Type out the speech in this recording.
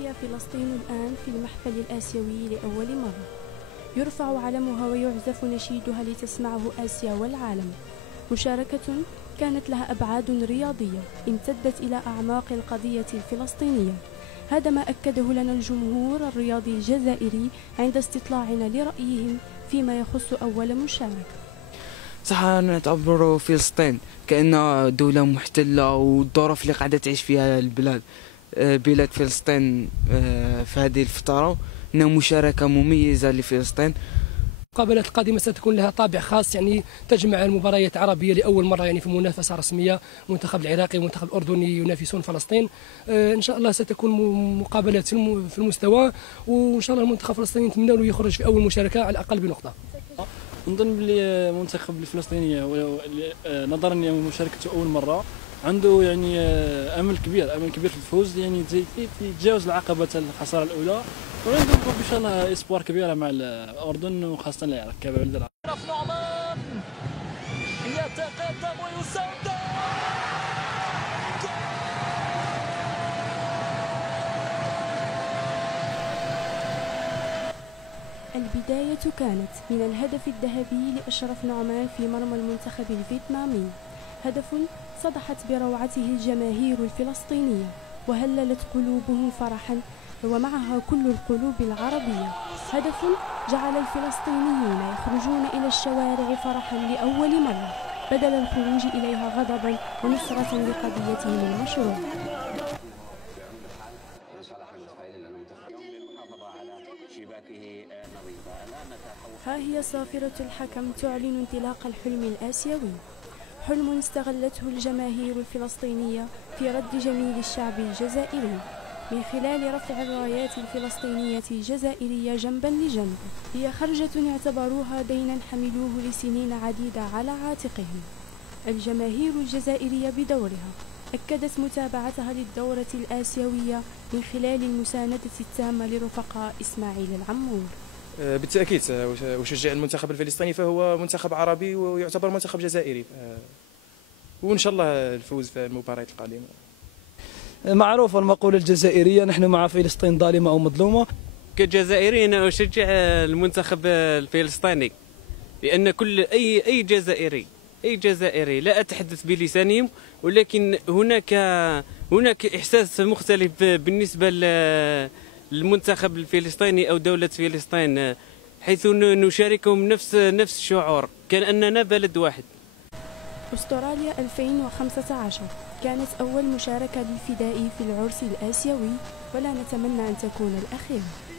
هي فلسطين الآن في المحفل الآسيوي لأول مرة، يرفع علمها ويعزف نشيدها لتسمعه آسيا والعالم. مشاركة كانت لها أبعاد رياضية امتدت إلى أعماق القضية الفلسطينية. هذا ما أكده لنا الجمهور الرياضي الجزائري عند استطلاعنا لرأيهم فيما يخص أول مشاركة. صح، نعتبر فلسطين كأنها دولة محتلة، والظروف اللي قاعدة تعيش فيها بلاد فلسطين في هذه الفترة إنها مشاركة مميزة لفلسطين. المقابلات القادمة ستكون لها طابع خاص، تجمع المباريات العربية لأول مرة في منافسة رسمية. المنتخب العراقي والمنتخب الأردني ينافسون فلسطين. إن شاء الله ستكون مقابلات في المستوى، وإن شاء الله المنتخب الفلسطيني نتمنى له يخرج في أول مشاركة على الأقل بنقطة. نظن بلي المنتخب الفلسطيني نظرا لمشاركته أول مرة عنده امل كبير في الفوز، يتجاوز العقبه الخساره الاولى، وعنده ان شاء الله اسبوار كبيره مع الاردن وخاصه العراق كبلد العراق. نعمان يتقدم ويسدد. البداية كانت من الهدف الذهبي لأشرف نعمان في مرمى المنتخب الفيتنامي، هدف صدحت بروعته الجماهير الفلسطينية وهللت قلوبهم فرحا ومعها كل القلوب العربية. هدف جعل الفلسطينيين يخرجون إلى الشوارع فرحا لأول مرة بدل الخروج إليها غضبا ونصرة لقضيتهم المشروع. ها هي صافرة الحكم تعلن انطلاق الحلم الآسيوي، حلم استغلته الجماهير الفلسطينية في رد جميل الشعب الجزائري من خلال رفع الرايات الفلسطينية الجزائرية جنبا لجنب. هي خرجة اعتبروها دينا حملوه لسنين عديدة على عاتقهم. الجماهير الجزائرية بدورها أكدت متابعتها للدورة الآسيوية من خلال المساندة التامة لرفقاء إسماعيل العمور. بالتأكيد أشجع المنتخب الفلسطيني، فهو منتخب عربي ويعتبر منتخب جزائري، وإن شاء الله الفوز في المباريات القادمة. معروف المقولة الجزائرية: نحن مع فلسطين ظالمة أو مظلومة. كجزائري أنا أشجع المنتخب الفلسطيني، لأن كل أي جزائري لا أتحدث بلسانهم، ولكن هناك إحساس مختلف بالنسبة للمنتخب الفلسطيني أو دولة فلسطين، حيث نشاركهم نفس الشعور كأننا بلد واحد. أستراليا 2015 كانت أول مشاركة للفدائي في العرس الآسيوي، ولا نتمنى أن تكون الأخيرة.